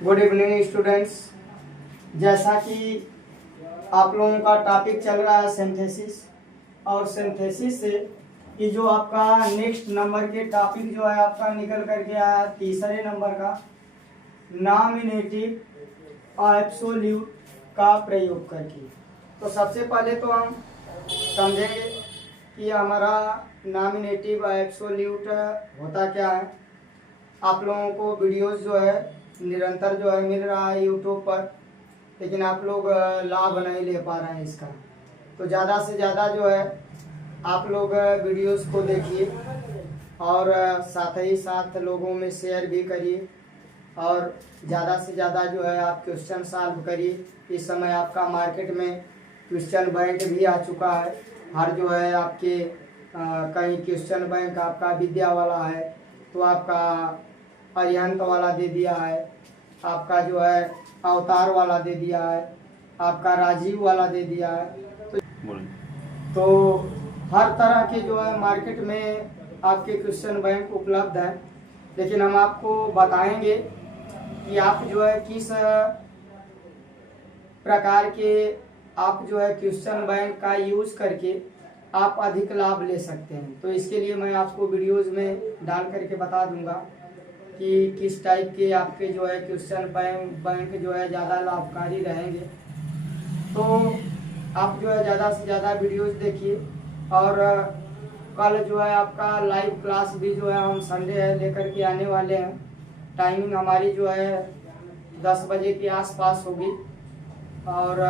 Good evening students. जैसा कि आप लोगों का टॉपिक चल रहा है सिंथेसिस, और सिंथेसिस से कि जो आपका नेक्स्ट नंबर के टॉपिक जो है आपका निकल करके आया तीसरे नंबर का नॉमिनेटिव एब्सोल्यूट का प्रयोग करके। तो सबसे पहले तो हम समझेंगे कि हमारा नॉमिनेटिव एब्सोल्यूट होता क्या है। आप लोगों को वीडियोस जो है निरंतर जो है मिल रहा है यूट्यूब पर, लेकिन आप लोग लाभ नहीं ले पा रहे हैं इसका। तो ज़्यादा से ज़्यादा जो है आप लोग वीडियोस को देखिए और साथ ही साथ लोगों में शेयर भी करिए, और ज़्यादा से ज़्यादा जो है आप क्वेश्चन सॉल्व करिए। इस समय आपका मार्केट में क्वेश्चन बैंक भी आ चुका है। हर जो है आपके कहीं क्वेश्चन बैंक आपका विद्या वाला है, तो आपका अरिहंत वाला दे दिया है, आपका जो है अवतार वाला दे दिया है, आपका राजीव वाला दे दिया है। तो हर तरह के जो है मार्केट में आपके क्वेश्चन बैंक उपलब्ध है, लेकिन हम आपको बताएंगे कि आप जो है किस प्रकार के आप जो है क्वेश्चन बैंक का यूज करके आप अधिक लाभ ले सकते हैं। तो इसके लिए मैं आपको वीडियोस में डाल करके बता दूंगा कि किस टाइप के आपके जो है क्वेश्चन बैंक जो है ज़्यादा लाभकारी रहेंगे। तो आप जो है ज़्यादा से ज़्यादा वीडियोस देखिए, और कल जो है आपका लाइव क्लास भी जो है हम संडे है लेकर के आने वाले हैं। टाइमिंग हमारी जो है 10 बजे के आसपास होगी, और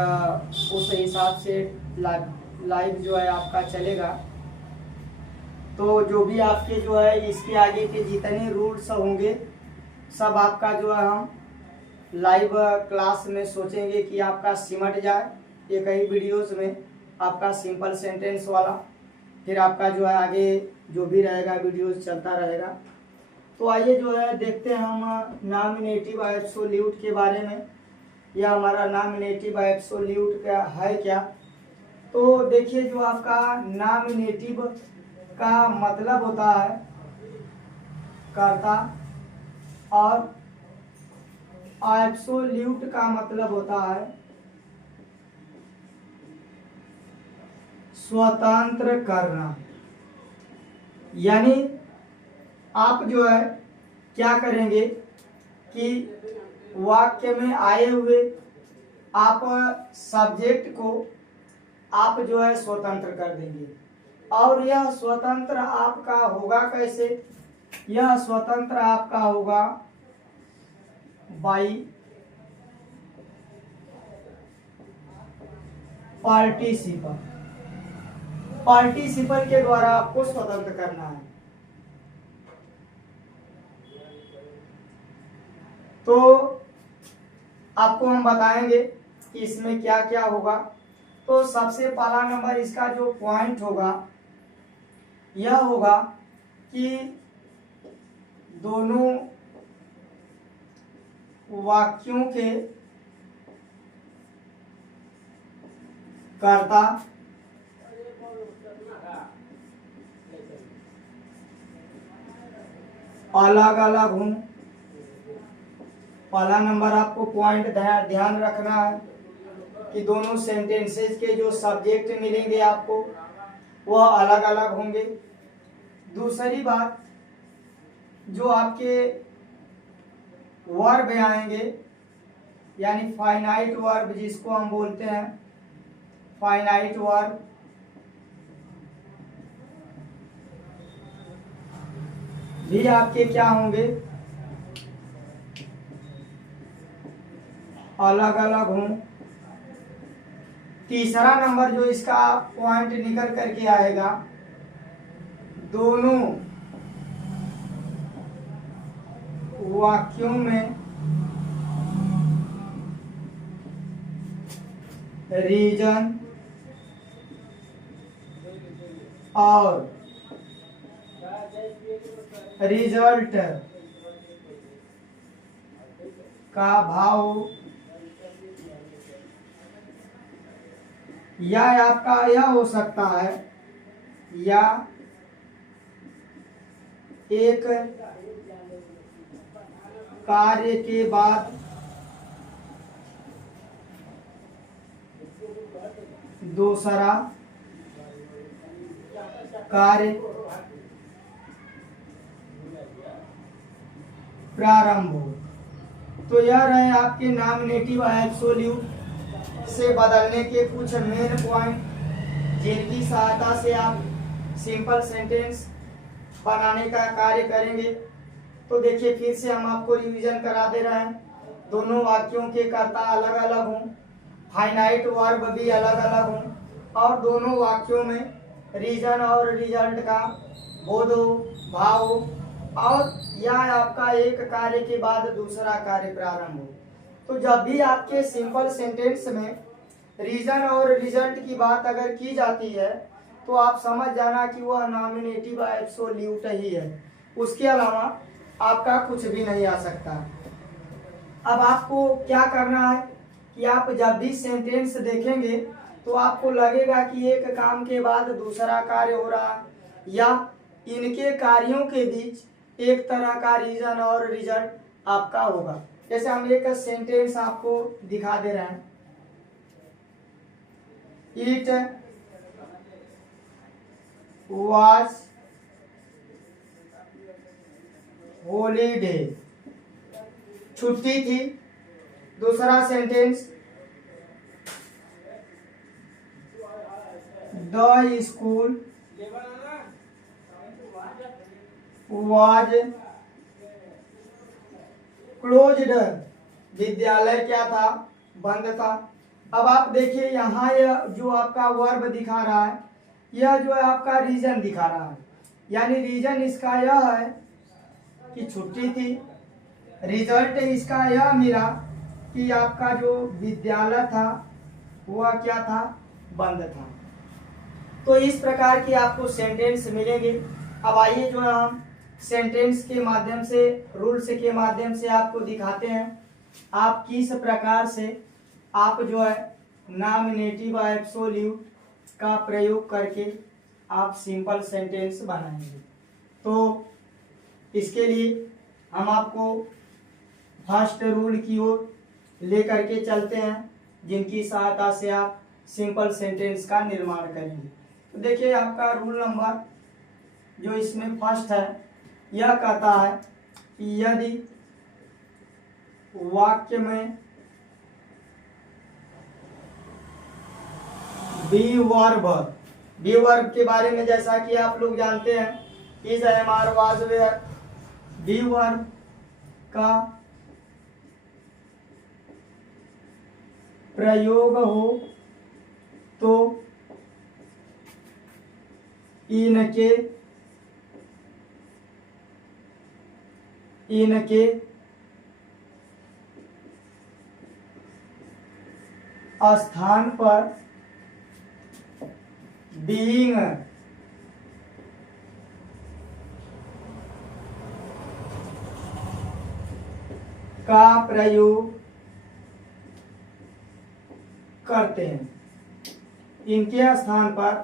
उस हिसाब से लाइव जो है आपका चलेगा। तो जो भी आपके जो है इसके आगे के जितने रूल्स होंगे सब आपका जो है हम लाइव क्लास में सोचेंगे कि आपका सिमट जाए एक ही वीडियोस में, आपका सिंपल सेंटेंस वाला। फिर आपका जो है आगे जो भी रहेगा वीडियोस चलता रहेगा। तो आइए जो है देखते हैं हम नॉमिनेटिव एब्सोल्यूट के बारे में, या हमारा नॉमिनेटिव एब्सोल्यूट क्या है क्या। तो देखिए जो आपका नॉमिनेटिव का मतलब होता है कर्ता, और एब्सोल्यूट का मतलब होता है स्वतंत्र करना। यानी आप जो है क्या करेंगे कि वाक्य में आए हुए आप सब्जेक्ट को आप जो है स्वतंत्र कर देंगे। और यह स्वतंत्र आपका होगा कैसे? यह स्वतंत्र आपका होगा बाई पार्टिसिपल। पार्टिसिपल के द्वारा आपको स्वतंत्र करना है। तो आपको हम बताएंगे कि इसमें क्या क्या होगा। तो सबसे पहला नंबर इसका जो पॉइंट होगा यह होगा कि दोनों वाक्यों के कर्ता अलग अलग हों। पहला नंबर आपको पॉइंट ध्यान रखना है कि दोनों सेंटेंसेस के जो सब्जेक्ट मिलेंगे आपको वह अलग अलग होंगे। दूसरी बात, जो आपके वर्ब आएंगे यानी फाइनाइट वर्ब जिसको हम बोलते हैं फाइनाइट वर्ब, भी आपके क्या होंगे? अलग अलग हों। तीसरा नंबर जो इसका पॉइंट निकल करके आएगा, दोनों वाक्यों में रीजन और रिजल्ट का भाव, या आपका यह हो सकता है, या एक कार्य के बाद दूसरा कार्य प्रारंभ हो। तो यह रहे आपके नॉमिनेटिव एब्सोल्यूट से बदलने के कुछ मेन पॉइंट, जिनकी सहायता से आप सिंपल सेंटेंस बनाने का कार्य करेंगे। तो देखिए फिर से हम आपको रिवीजन करा दे रहे हैं। दोनों वाक्यों के कर्ता अलग अलग हों, फाइनाइट वर्ब भी अलग अलग हों और दोनों वाक्यों में रीजन और रिजल्ट का बोध हो, भाव हो और यह आपका एक कार्य के बाद दूसरा कार्य प्रारंभ हो। तो जब भी आपके सिंपल सेंटेंस में रीजन और रिजल्ट की बात अगर की जाती है तो आप समझ जाना कि वह नॉमिनेटिव एब्सोल्यूट ही है, उसके अलावा आपका कुछ भी नहीं आ सकता। अब आपको क्या करना है कि आप जब भी सेंटेंस देखेंगे तो आपको लगेगा कि एक काम के बाद दूसरा कार्य हो रहा है या इनके कार्यों के बीच एक तरह का रीजन और रिजल्ट आपका होगा। जैसे हम एक सेंटेंस आपको दिखा दे रहे हैं, इट वाज हॉलीडे, छुट्टी थी। दूसरा sentence, the school was closed, विद्यालय क्या था, बंद था। अब आप देखिए यहाँ यह जो आपका वर्ब दिखा रहा है, यह जो है आपका रीजन दिखा रहा है, यानी रीजन इसका यह है कि छुट्टी थी। रिजल्ट इसका यह मिला कि आपका जो विद्यालय था वह क्या था, बंद था। तो इस प्रकार की आपको सेंटेंस मिलेंगे। अब आइए जो है हम सेंटेंस के माध्यम से, रूल्स के माध्यम से आपको दिखाते हैं आप किस प्रकार से आप जो है नॉमिनेटिव एब्सोल्यूट का प्रयोग करके आप सिंपल सेंटेंस बनाएंगे। तो इसके लिए हम आपको फर्स्ट रूल की ओर लेकर के चलते हैं, जिनकी सहायता से आप सिंपल सेंटेंस का निर्माण करेंगे। तो देखिए आपका रूल नंबर जो इसमें फर्स्ट है, यह कहता है कि यदि वाक्य में बी वर्ब के बारे में जैसा कि आप लोग जानते हैं, is am are was were, be verb का प्रयोग हो तो इनके स्थान पर बीइंग का प्रयोग करते हैं। इनके स्थान पर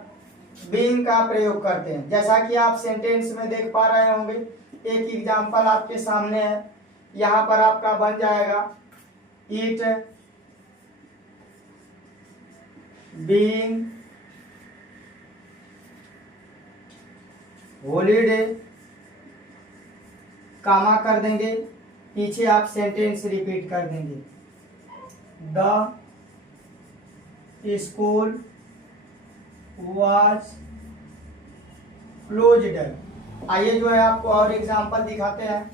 बीइंग का प्रयोग करते हैं। जैसा कि आप सेंटेंस में देख पा रहे होंगे, एक एग्जांपल आपके सामने है, यहाँ पर आपका बन जाएगा इट बीइंग हॉलीडे, कामा कर देंगे, पीछे आप सेंटेंस रिपीट कर देंगे, द स्कूल वाज क्लोज्ड। आइए जो है आपको और एग्जांपल दिखाते हैं।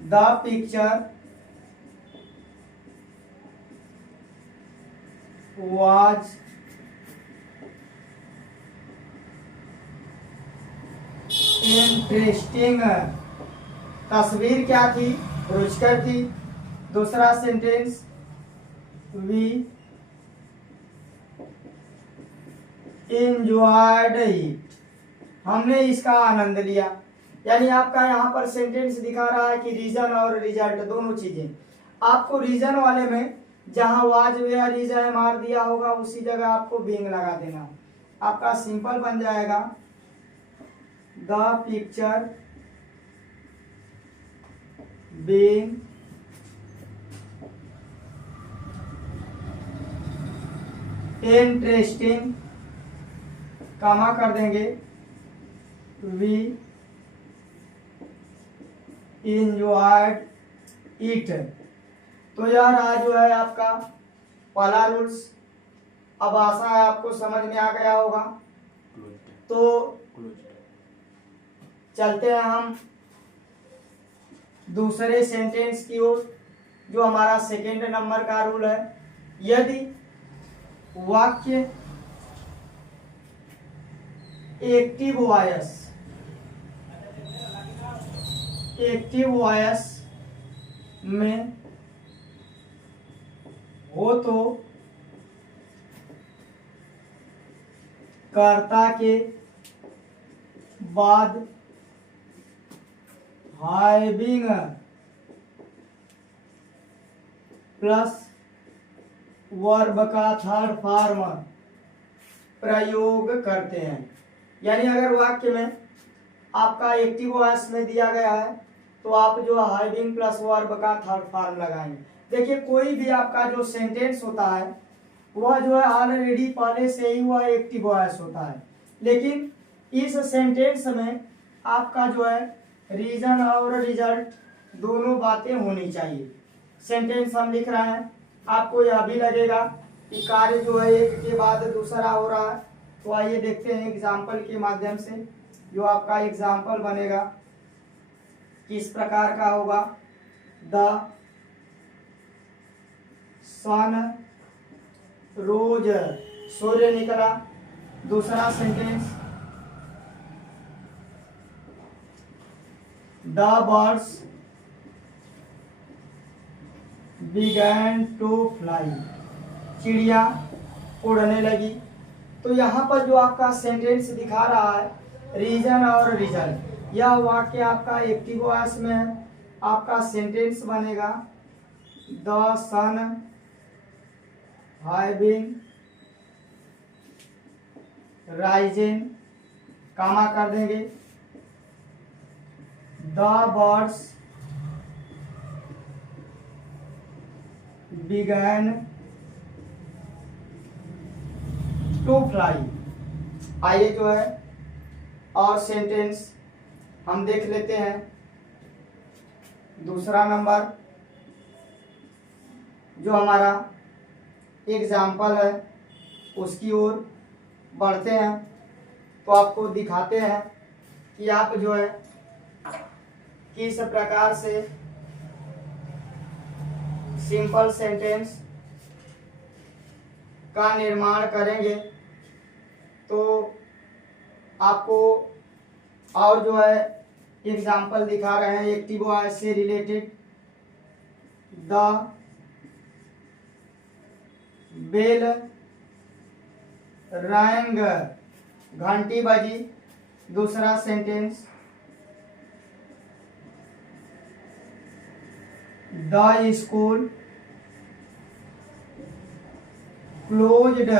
द पिक्चर वाज इंटरेस्टिंग, तस्वीर क्या थी, रुचिकर थी। दूसरा सेंटेंस, वी एंजॉयड इट, हमने इसका आनंद लिया। यानी आपका यहाँ पर सेंटेंस दिखा रहा है कि रीजन और रिजल्ट दोनों चीजें। आपको रीजन वाले में जहां वाज वेयर इज मार दिया होगा उसी जगह आपको बीइंग लगा देना। आपका सिंपल बन जाएगा, द पिक्चर बीइंग इंटरेस्टिंग, कामा कर देंगे, वी इंजॉयड इट। तो यह रहा जो है आपका पहला रूल्स। अब आशा है आपको समझ में आ गया होगा। तो चलते हैं हम दूसरे सेंटेंस की ओर, जो हमारा सेकेंड नंबर का रूल है। यदि वाक्य एक्टिव वॉयस में हो तो कर्ता के बाद हैविंग प्लस वर्ब का थर्ड फॉर्म प्रयोग करते हैं। यानी अगर वाक्य में आपका एक्टिव वॉइस में दिया गया है तो आप जो हैविंग प्लस वर्ब का थर्ड फॉर्म लगाएंगे। देखिए कोई भी आपका जो सेंटेंस होता है वह जो है ऑलरेडी पहले से ही वह एक्टिव वॉइस होता है, लेकिन इस सेंटेंस में आपका जो है रीजन और रिजल्ट दोनों बातें होनी चाहिए। सेंटेंस हम लिख रहे हैं, आपको यह भी लगेगा कि कार्य जो है एक के बाद दूसरा हो रहा है। तो आइए देखते हैं एग्जाम्पल के माध्यम से। जो आपका एग्जाम्पल बनेगा किस प्रकार का होगा। द सन रोज, सूर्य निकला। दूसरा sentence, the birds began to fly, चिड़िया उड़ने लगी। तो यहाँ पर जो आपका सेंटेंस दिखा रहा है रीजन और रिजल्ट, यह वाक्य आपका एक्टिव वॉइस में है। आपका सेंटेंस बनेगा the sun having rising, comma कर देंगे, the birds began to fly. आइए जो है और सेंटेंस हम देख लेते हैं। दूसरा नंबर जो हमारा एग्जाम्पल है उसकी ओर बढ़ते हैं। तो आपको दिखाते हैं कि आप जो है किस प्रकार से सिंपल सेंटेंस का निर्माण करेंगे। तो आपको और जो है एग्जाम्पल दिखा रहे हैं एक्टिव वॉइस से रिलेटेड। द बेल रैंग, घंटी बजी। दूसरा सेंटेंस, द स्कूल क्लोज्ड,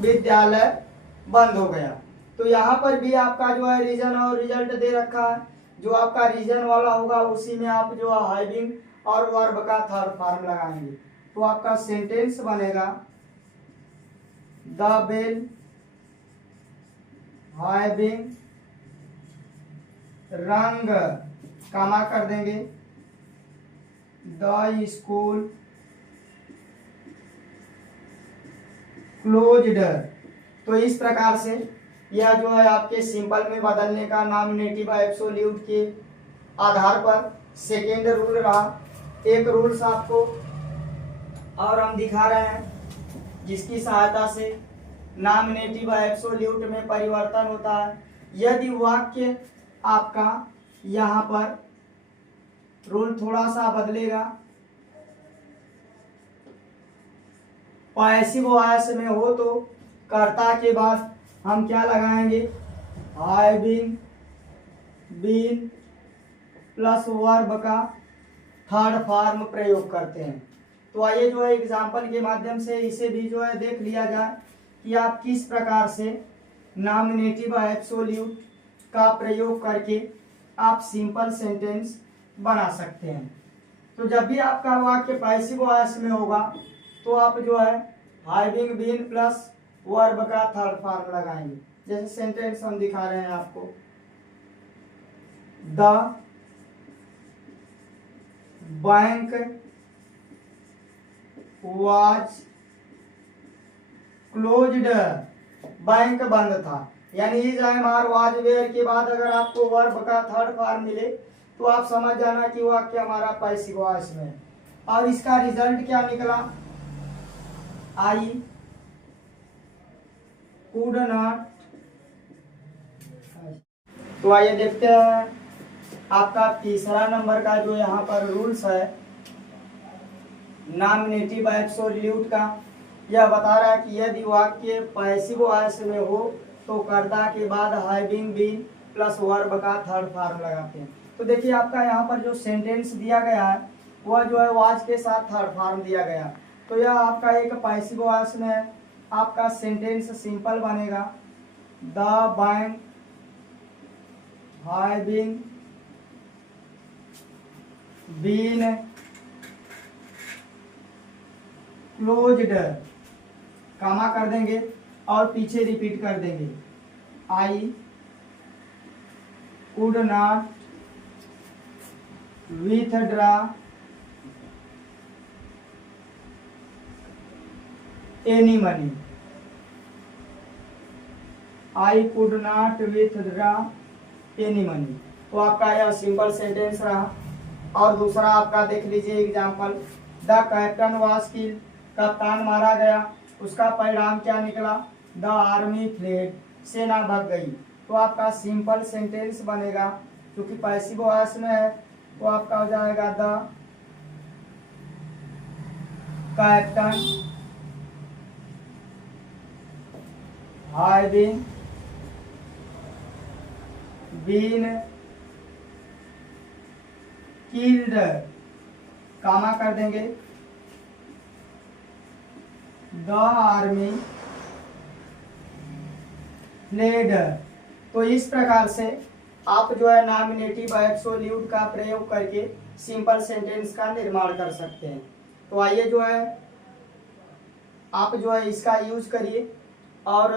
विद्यालय बंद हो गया। तो यहाँ पर भी आपका जो है रीजन और रिजल्ट दे रखा है। जो आपका रीजन वाला होगा उसी में आप जो है हैविंग और वर्ब का थर्ड फॉर्म लगाएंगे। तो आपका सेंटेंस बनेगा द बेल हैविंग रंग, कामा कर देंगे, द स्कूल क्लोज्ड। तो इस प्रकार से यह जो है आपके सिंपल में बदलने का नॉमिनेटिव एब्सोल्यूट के आधार पर सेकेंड रूल रहा। एक रूल्स आपको और हम दिखा रहे हैं जिसकी सहायता से नॉमिनेटिव एब्सोल्यूट में परिवर्तन होता है। यदि वाक्य आपका यहाँ पर रूल थोड़ा सा बदलेगा, पैसिव वॉइस में हो तो कर्ता के बाद हम क्या लगाएंगे, हैविंग बीन प्लस वर्ब का थर्ड फॉर्म प्रयोग करते हैं। तो आइए जो है एग्जाम्पल के माध्यम से इसे भी जो है देख लिया जाए कि आप किस प्रकार से नॉमिनेटिव एब्सोल्यूट का प्रयोग करके आप सिंपल सेंटेंस बना सकते हैं। तो जब भी आपका वाक्य पैसिव वॉइस में होगा तो आप जो है हैविंग बीन प्लस वर्ब का थर्ड फॉर्म लगाएंगे। जैसे सेंटेंस हम दिखा रहे हैं आपको, the bank was closed, bank बंद था। यानी is am are was were के बाद अगर आपको वर्ब का थर्ड फॉर्म मिले तो आप समझ जाना कि वाक्य हमारा पैसिव वॉइस में। और इसका रिजल्ट क्या निकला, आई कुड नॉट। तो आइए देखते हैं आपका तीसरा नंबर का जो यहाँ पर रूल्स है नॉमिनेटिव एब्सोल्यूट का। यह बता रहा है कि यदि वाक्य पैसिव वॉइस में हो तो कर्ता के बाद हैविंग बीन प्लस वर्ब का थर्ड फॉर्म लगाते हैं। तो देखिए आपका यहाँ पर जो सेंटेंस दिया गया है वह जो है वाज के साथ थर्ड फॉर्म दिया गया। तो यह आपका एक पैसिव वॉइस में है। आपका सेंटेंस सिंपल बनेगा, the bank having been closed, comma कर देंगे और पीछे रिपीट कर देंगे, I could not withdraw any money, I could not withdraw any money. तो आपका यह सिंपल सेंटेंस रहा। और दूसरा आपका देख लीजिए example, the captain was killed, कप्तान मारा गया, उसका परिणाम क्या निकला, द आर्मी फ्लेड, सेना भाग गई। तो आपका सिंपल सेंटेंस बनेगा, क्योंकि पैसिव वॉइस में है तो आपका हो जाएगा the captain having been killed, comma कर देंगे, द आर्मी फ्लेड। तो इस प्रकार से आप जो है नॉमिनेटिव एब्सोल्यूट का प्रयोग करके सिंपल सेंटेंस का निर्माण कर सकते हैं। तो आइए जो है आप जो है इसका यूज करिए और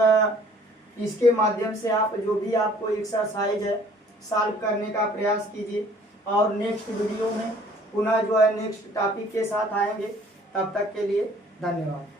इसके माध्यम से आप जो भी आपको एक्सरसाइज है सॉल्व करने का प्रयास कीजिए। और नेक्स्ट वीडियो में पुनः जो है नेक्स्ट टॉपिक के साथ आएंगे। तब तक के लिए धन्यवाद।